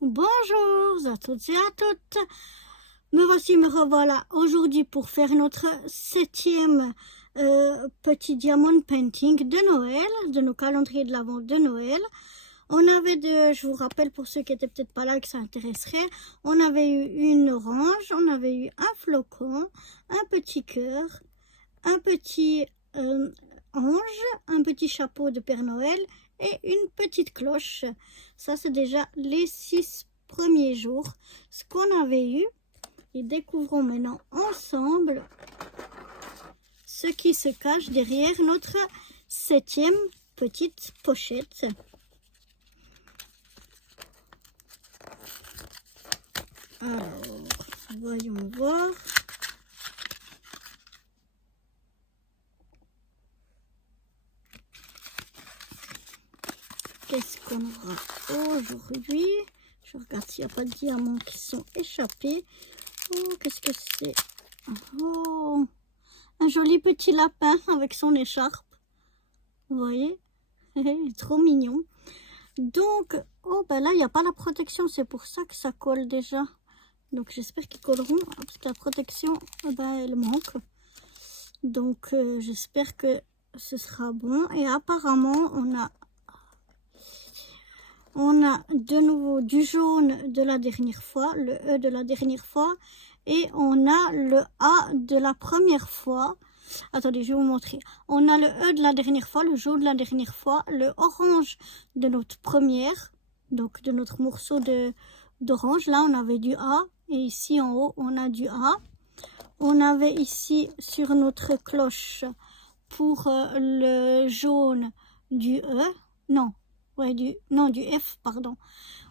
Bonjour à toutes et à toutes. Me revoilà aujourd'hui pour faire notre 7e petit diamond painting de Noël, de nos calendriers de l'Avent de Noël. On avait je vous rappelle pour ceux qui étaient peut-être pas là et que ça intéresserait, on avait eu une orange, on avait eu un flocon, un petit cœur, un petit ange, un petit chapeau de Père Noël et une petite cloche. Ça, c'est déjà les 6 premiers jours. Ce qu'on avait eu, et découvrons maintenant ensemble ce qui se cache derrière notre 7e petite pochette. Alors, voyons voir. Qu'est-ce qu'on aura aujourd'hui? Je regarde s'il n'y a pas de diamants qui sont échappés. Oh, qu'est-ce que c'est? Oh, un joli petit lapin avec son écharpe. Vous voyez? Trop mignon. Donc, oh ben là, il n'y a pas la protection. C'est pour ça que ça colle déjà. Donc, j'espère qu'ils colleront. Parce que la protection, ben, elle manque. Donc, j'espère que ce sera bon. Et apparemment, on a de nouveau du jaune de la dernière fois, le E de la dernière fois, et on a le A de la première fois. Attendez, je vais vous montrer. On a le E de la dernière fois, le jaune de la dernière fois, le orange de notre première, donc de notre morceau d'orange. Là, on avait du A, et ici en haut, on a du A. On avait ici sur notre cloche pour le jaune du E, non. Ouais, du F, pardon.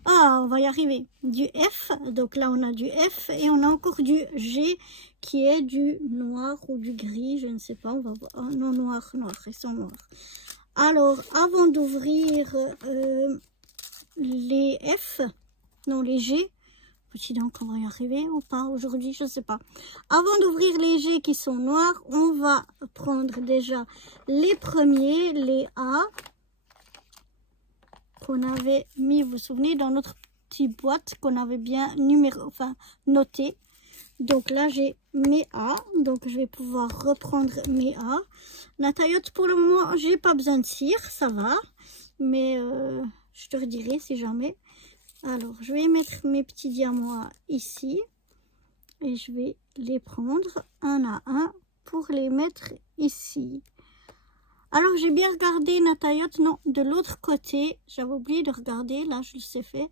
Ah, on va y arriver. Du F, donc là on a du F et on a encore du G qui est du noir ou du gris, je ne sais pas, on va voir. Oh, non, noir, ils sont noirs. Alors, avant d'ouvrir les F, non, les G, petit donc on va y arriver ou pas aujourd'hui, je ne sais pas. Avant d'ouvrir les G qui sont noirs, on va prendre déjà les premiers, les A, qu'on avait mis, vous vous souvenez, dans notre petite boîte qu'on avait bien noté. Donc là, j'ai mes A. Donc, je vais pouvoir reprendre mes A. La taillotte, pour le moment, j'ai pas besoin de cire, ça va. Mais je te redirai si jamais. Alors, je vais mettre mes petits diamants ici. Et je vais les prendre un à un pour les mettre ici. Alors, j'ai bien regardé la taillotte, non, de l'autre côté. J'avais oublié de regarder, là, je le sais fait.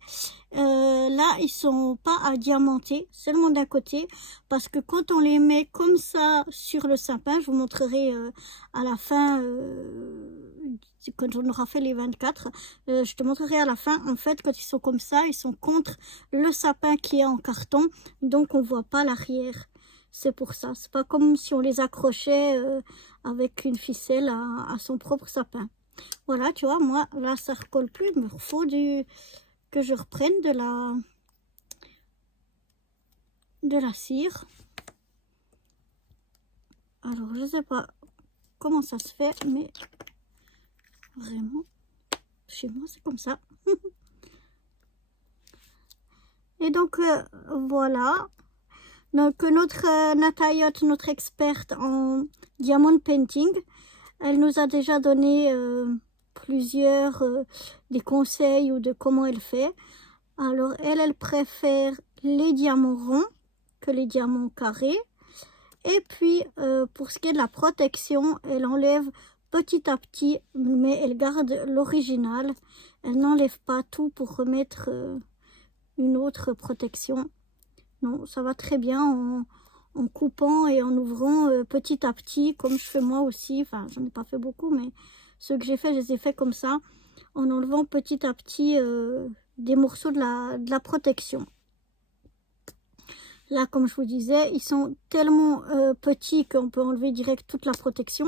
Là, ils sont pas à diamanter, seulement d'un côté. Parce que quand on les met comme ça sur le sapin, je vous montrerai à la fin, quand on aura fait les 24, je te montrerai à la fin. En fait, quand ils sont comme ça, ils sont contre le sapin qui est en carton. Donc, on voit pas l'arrière. C'est pour ça. C'est pas comme si on les accrochait avec une ficelle à son propre sapin. Voilà, tu vois, moi, là, ça recolle plus. Il me faut que je reprenne de la cire. Alors, je sais pas comment ça se fait, mais vraiment, chez moi, c'est comme ça. Et donc, voilà. Donc, notre Natayotte, notre experte en diamond painting, elle nous a déjà donné plusieurs des conseils ou de comment elle fait. Alors, elle préfère les diamants ronds que les diamants carrés. Et puis, pour ce qui est de la protection, elle enlève petit à petit, mais elle garde l'original. Elle n'enlève pas tout pour remettre une autre protection. Non, ça va très bien en coupant et en ouvrant petit à petit, comme je fais moi aussi. Enfin, j'en ai pas fait beaucoup, mais ceux que j'ai fait, je les ai fait comme ça, en enlevant petit à petit des morceaux de la protection. Là, comme je vous disais, ils sont tellement petits qu'on peut enlever direct toute la protection.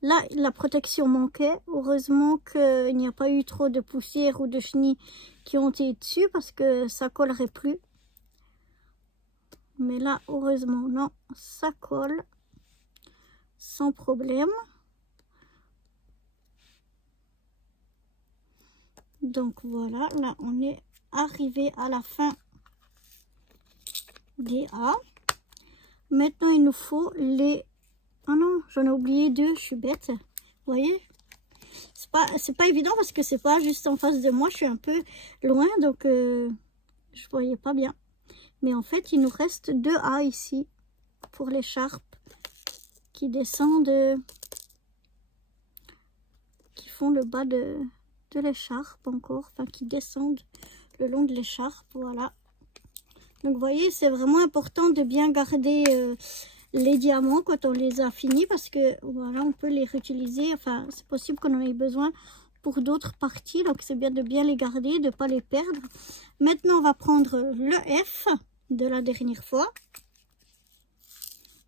Là, la protection manquait. Heureusement qu'il n'y a pas eu trop de poussière ou de chenilles qui ont été dessus parce que ça collerait plus. Mais là, heureusement, non, ça colle sans problème. Donc voilà, là, on est arrivé à la fin des A. Maintenant, il nous faut les... Ah non, j'en ai oublié 2, je suis bête. Vous voyez? C'est pas évident parce que c'est pas juste en face de moi, je suis un peu loin, donc je voyais pas bien. Mais en fait, il nous reste 2 A ici pour l'écharpe qui descendent, qui font le bas de l'écharpe encore, enfin qui descendent le long de l'écharpe, voilà. Donc vous voyez, c'est vraiment important de bien garder les diamants quand on les a finis parce que voilà, on peut les réutiliser, enfin c'est possible qu'on en ait besoin pour d'autres parties, donc c'est bien de bien les garder, de ne pas les perdre. Maintenant, on va prendre le F de la dernière fois,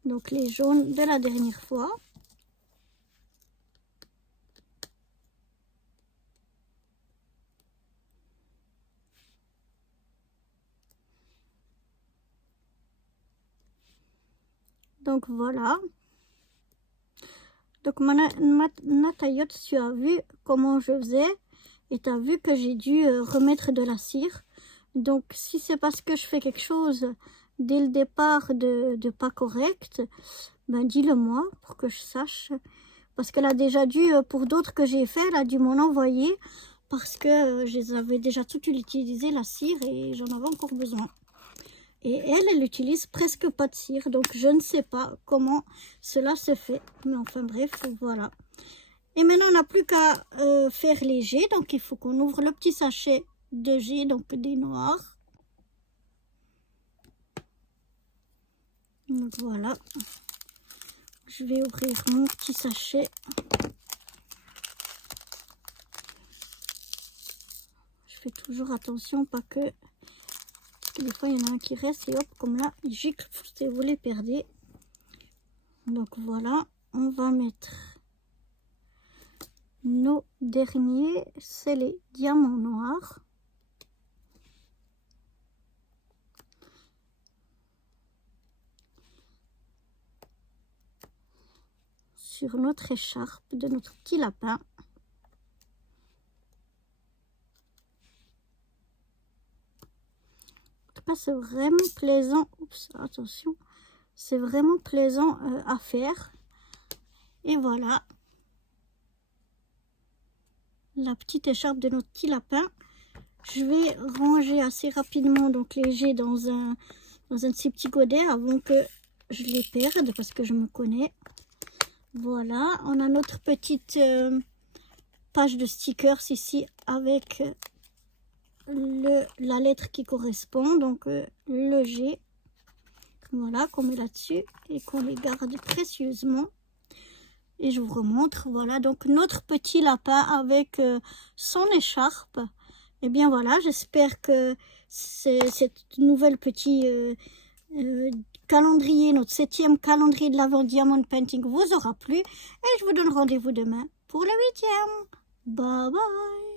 donc les jaunes de la dernière fois. Donc voilà. Donc Natayotte, tu as vu comment je faisais et tu as vu que j'ai dû remettre de la cire. Donc si c'est parce que je fais quelque chose dès le départ de pas correct, ben dis-le moi pour que je sache. Parce qu'elle a déjà dû, pour d'autres que j'ai fait, elle a dû m'en envoyer parce que je les avais déjà toutes utilisées la cire et j'en avais encore besoin. Et elle utilise presque pas de cire, donc je ne sais pas comment cela se fait. Mais enfin bref, voilà. Et maintenant, on n'a plus qu'à faire les jets. Donc il faut qu'on ouvre le petit sachet de jets, donc des noirs. Donc voilà. Je vais ouvrir mon petit sachet. Je fais toujours attention, pas que... Des fois, il y en a un qui reste et hop, comme là, il gicle et vous les perdez. Donc voilà, on va mettre nos derniers, c'est les diamants noirs. Sur notre écharpe de notre petit lapin. C'est vraiment plaisant. Oups, attention, c'est vraiment plaisant à faire. Et voilà la petite écharpe de notre petit lapin. Je vais ranger assez rapidement donc les jets dans un de ces petits godets avant que je les perde parce que je me connais. Voilà, on a notre petite page de stickers ici avec la lettre qui correspond, donc le G, voilà, qu'on met là-dessus et qu'on les garde précieusement. Et je vous remontre, voilà, donc notre petit lapin avec son écharpe. Et bien voilà, j'espère que cette nouvelle petit calendrier, notre 7e calendrier de l'Avent Diamond Painting vous aura plu. Et je vous donne rendez-vous demain pour le 8e. Bye bye.